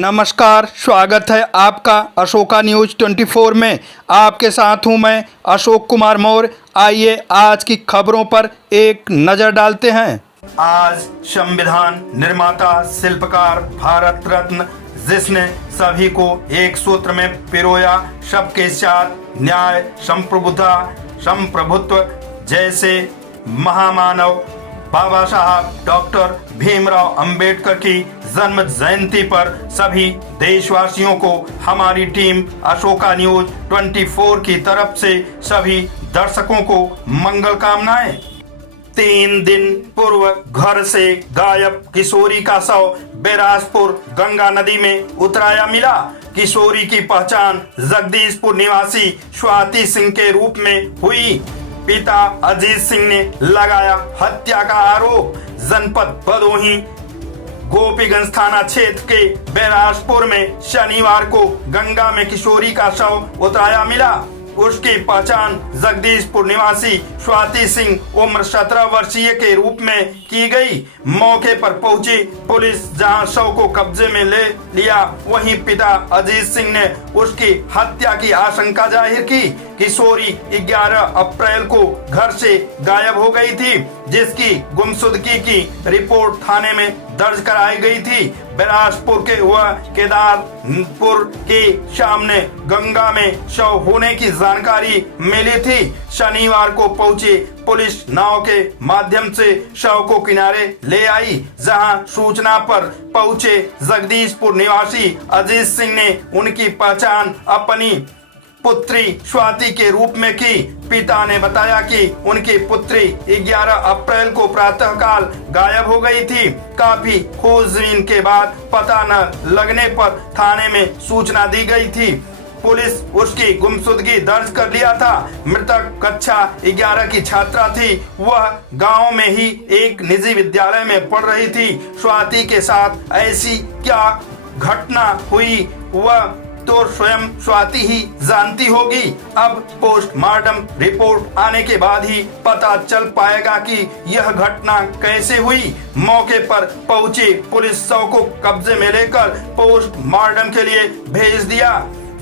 नमस्कार, स्वागत है आपका अशोका न्यूज़ 24 में। आपके साथ हूं मैं अशोक कुमार मौर्य। आइए आज की खबरों पर एक नज़र डालते हैं। आज संविधान निर्माता, शिल्पकार, भारत रत्न, जिसने सभी को एक सूत्र में पिरोया, सबके साथ न्याय, संप्रभुत्व जैसे महामानव बाबा साहब डॉक्टर भीमराव अंबेडकर की जन्म जयंती पर सभी देशवासियों को हमारी टीम अशोका न्यूज 24 की तरफ से सभी दर्शकों को मंगल कामनाएं। 3 दिन पूर्व घर से गायब किशोरी का शव बिलासपुर गंगा नदी में उतराया मिला। किशोरी की पहचान जगदीशपुर निवासी स्वाति सिंह के रूप में हुई। पिता अजीत सिंह ने लगाया हत्या का आरोप। जनपद भदोही गोपीगंज थाना क्षेत्र के बिलासपुर में शनिवार को गंगा में किशोरी का शव उतराया मिला। उसकी पहचान जगदीशपुर निवासी स्वाति सिंह उम्र 17 वर्षीय के रूप में की गई। मौके पर पहुंची पुलिस जहां शव को कब्जे में ले लिया, वहीं पिता अजीत सिंह ने उसकी हत्या की आशंका जाहिर की। किशोरी 11 अप्रैल को घर से गायब हो गई थी, जिसकी गुमशुदगी की रिपोर्ट थाने में दर्ज कराई गई थी। बिलासपुर के वह केदारपुर के सामने गंगा में शव होने की जानकारी मिली थी। शनिवार को पहुंची पुलिस नाव के माध्यम से शव को किनारे ले आई, जहां सूचना पर पहुंचे जगदीशपुर निवासी अजीत सिंह ने उनकी पहचान अपनी पुत्री स्वाति के रूप में की। पिता ने बताया कि उनकी पुत्री 11 अप्रैल को प्रातःकाल गायब हो गई थी। काफी खोजबीन के बाद पता न लगने पर थाने में सूचना दी गई थी। पुलिस उसकी गुमशुदगी दर्ज कर लिया था। मृतक कक्षा 11 की छात्रा थी। वह गांव में ही एक निजी विद्यालय में पढ़ रही थी। स्वाति के साथ ऐसी क्या घटना हुई वह तो स्वयं स्वाति ही जानती होगी। अब पोस्टमार्टम रिपोर्ट आने के बाद ही पता चल पाएगा कि यह घटना कैसे हुई। मौके पर पहुंची पुलिस शव को कब्जे में लेकर पोस्टमार्टम के लिए भेज दिया।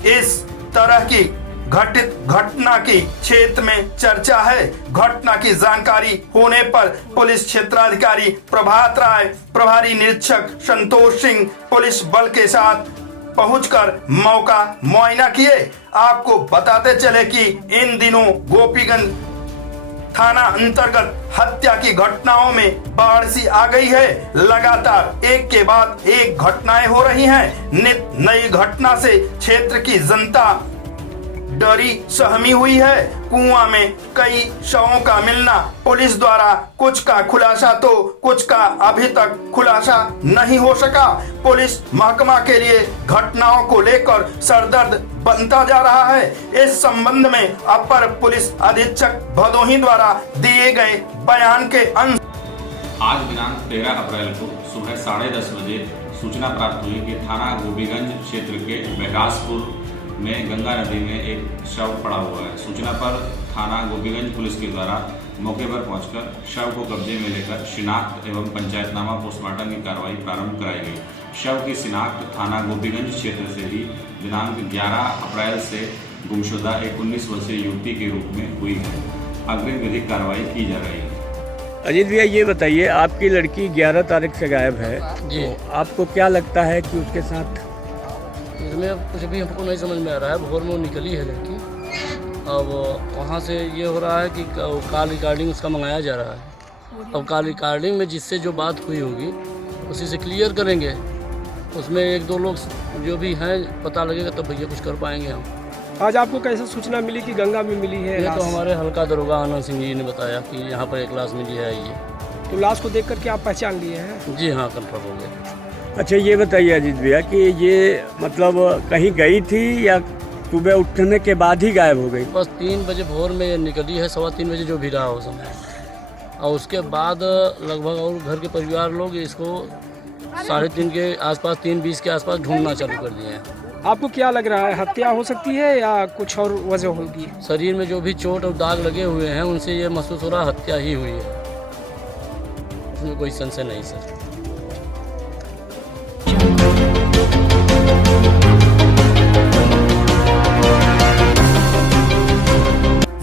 इस तरह की घटित घटना की क्षेत्र में चर्चा है। घटना की जानकारी होने पर पुलिस क्षेत्राधिकारी प्रभात राय, प्रभारी निरीक्षक संतोष सिंह पुलिस बल के साथ पहुंचकर मौका मुआयना किए। आपको बताते चले कि इन दिनों गोपीगंज थाना अंतर्गत हत्या की घटनाओं में बाढ़ सी आ गई है। लगातार एक के बाद एक घटनाएं हो रही हैं। नित नई घटना से क्षेत्र की जनता डरी सहमी हुई है। कुआं में कई शवों का मिलना, पुलिस द्वारा कुछ का खुलासा तो कुछ का अभी तक खुलासा नहीं हो सका। पुलिस महकमा के लिए घटनाओं को लेकर सरदर्द बनता जा रहा है। इस संबंध में अपर पुलिस अधीक्षक भदोही द्वारा दिए गए बयान के अंश। आज दिनांक 13 अप्रैल को सुबह 10:30 बजे सूचना प्राप्त हुई कि थाना गोपीगंज क्षेत्र के बिलासपुर में गंगा नदी में एक शव पड़ा हुआ है। सूचना पर थाना गोपीगंज पुलिस के द्वारा मौके पर पहुंचकर शव को कब्जे में लेकर शिनाख्त एवं पंचायतनामा पोस्टमार्टम की कार्रवाई प्रारंभ कराई गई। शव की शिनाख्त थाना गोपीगंज क्षेत्र से ही दिनांक 11 अप्रैल से गुमशुदा एक 19 वर्षीय युवती के रूप में हुई है। अग्रिम विधिक कार्रवाई की जा रही है। अजीत भैया, ये बताइए, आपकी लड़की 11 तारीख से गायब है जी, तो आपको क्या लगता है कि उसके साथ? इसमें कुछ भी हमको नहीं समझ में आ रहा है। भोर में निकली है लड़की। अब वहाँ से ये हो रहा है कि कॉल रिकॉर्डिंग उसका मंगाया जा रहा है। अब कॉल रिकॉर्डिंग में जिससे जो बात हुई होगी उसी से क्लियर करेंगे। उसमें 1-2 लोग जो भी हैं पता लगेगा तब भैया कुछ कर पाएंगे हम। आज आपको कैसे सूचना मिली कि गंगा में मिली है? ये तो हमारे हल्का दरोगा आनंद सिंह जी ने बताया कि यहाँ पर एक लाश मिली है। ये तो लाश को देख करके आप पहचान लिए हैं? जी हाँ, कन्फर्म हो गया। अच्छा, ये बताइए अजीत भैया कि ये मतलब कहीं गई थी या सुबह उठने के बाद ही गायब हो गई? बस 3 बजे भोर में निकली है, 3:15 बजे जो भी रहा हो समय, और उसके बाद लगभग और घर के परिवार लोग इसको 3:30 के आसपास, 3:20 के आसपास ढूंढना चालू कर दिए हैं। आपको क्या लग रहा है, हत्या हो सकती है या कुछ और वजह होगी? शरीर में जो भी चोट और दाग लगे हुए हैं उनसे ये महसूस हो रहा हत्या ही हुई है। इसमें कोई संशय नहीं सर।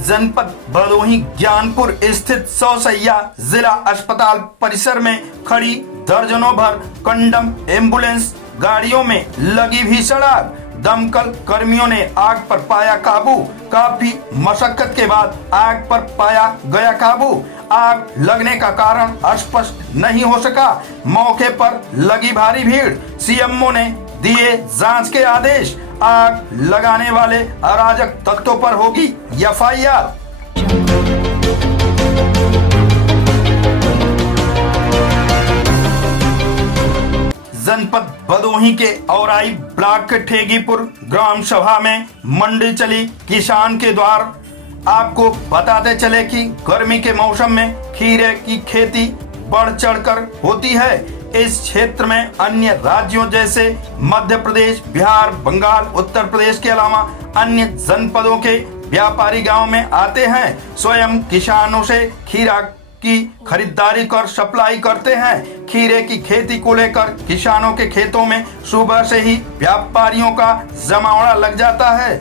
जनपद भदोही ज्ञानपुर स्थित 100 शैय्या जिला अस्पताल परिसर में खड़ी दर्जनों भर कंडम एम्बुलेंस गाड़ियों में लगी भीषण आग। दमकल कर्मियों ने आग पर पाया काबू। काफी मशक्कत के बाद आग पर पाया गया काबू। आग लगने का कारण स्पष्ट नहीं हो सका। मौके पर लगी भारी भीड़। सीएमओ ने दिए जांच के आदेश। आग लगाने वाले अराजक तत्वों पर होगी एफआईआर। जनपद भदोही के औराई ब्लॉक के ठेगीपुर ग्राम सभा में मंडी चली किसान के द्वार। आपको बताते चले कि गर्मी के मौसम में खीरे की खेती बढ़ चढ़कर होती है। इस क्षेत्र में अन्य राज्यों जैसे मध्य प्रदेश, बिहार, बंगाल, उत्तर प्रदेश के अलावा अन्य जनपदों के व्यापारी गांव में आते हैं। स्वयं किसानों से खीरा की खरीदारी कर सप्लाई करते हैं। खीरे की खेती को लेकर किसानों के खेतों में सुबह से ही व्यापारियों का जमावड़ा लग जाता है।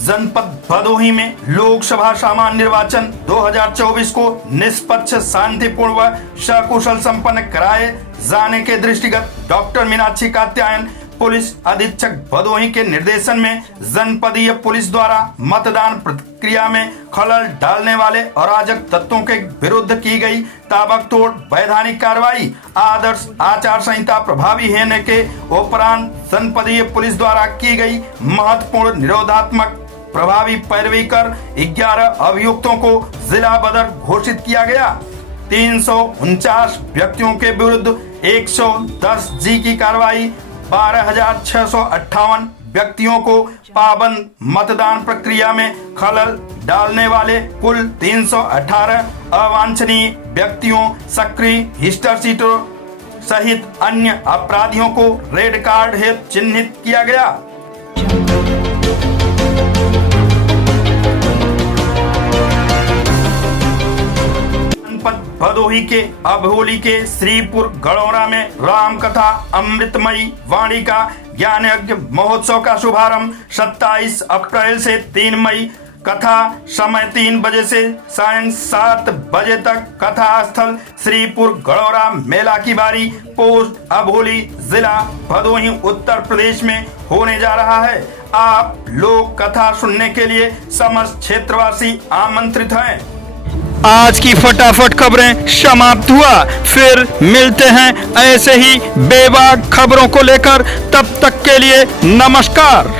जनपद भदोही में लोकसभा सामान्य निर्वाचन 2024 को निष्पक्ष, शांतिपूर्ण व सकुशल संपन्न कराए जाने के दृष्टिगत डॉक्टर मीनाक्षी कात्यायन पुलिस अधीक्षक भदोही के निर्देशन में जनपदीय पुलिस द्वारा मतदान प्रक्रिया में खलल डालने वाले अराजक तत्वों के विरुद्ध की गई ताबड़तोड़ वैधानिक कार्रवाई। आदर्श आचार संहिता प्रभावी होने के उपरांत जनपदीय पुलिस द्वारा की गई महत्वपूर्ण निरोधात्मक प्रभावी पैरवी कर 11 अभियुक्तों को जिला बदर घोषित किया गया। 349 व्यक्तियों के विरुद्ध 110 जी की कार्रवाई। 12,658 व्यक्तियों को पाबंद मतदान प्रक्रिया में खलल डालने वाले कुल 318 अवांछनीय व्यक्तियों, सक्रिय हिस्टरशीटरों सहित अन्य अपराधियों को रेड कार्ड हेतु चिन्हित किया गया। भदोही के अभोली के श्रीपुर गड़ौरा में राम कथा अमृतमयी वाणी का ज्ञान यज्ञ महोत्सव का शुभारंभ 27 अप्रैल से 3 मई। कथा समय 3 बजे से सायं 7 बजे तक। कथा स्थल श्रीपुर गड़ौरा। मेला की बारी पोस्ट अभोली, जिला भदोही, उत्तर प्रदेश में होने जा रहा है। आप लोग कथा सुनने के लिए समस्त क्षेत्रवासी आमंत्रित हैं। आज की फटाफट खबरें समाप्त हुआ। फिर मिलते हैं ऐसे ही बेबाक खबरों को लेकर। तब तक के लिए नमस्कार।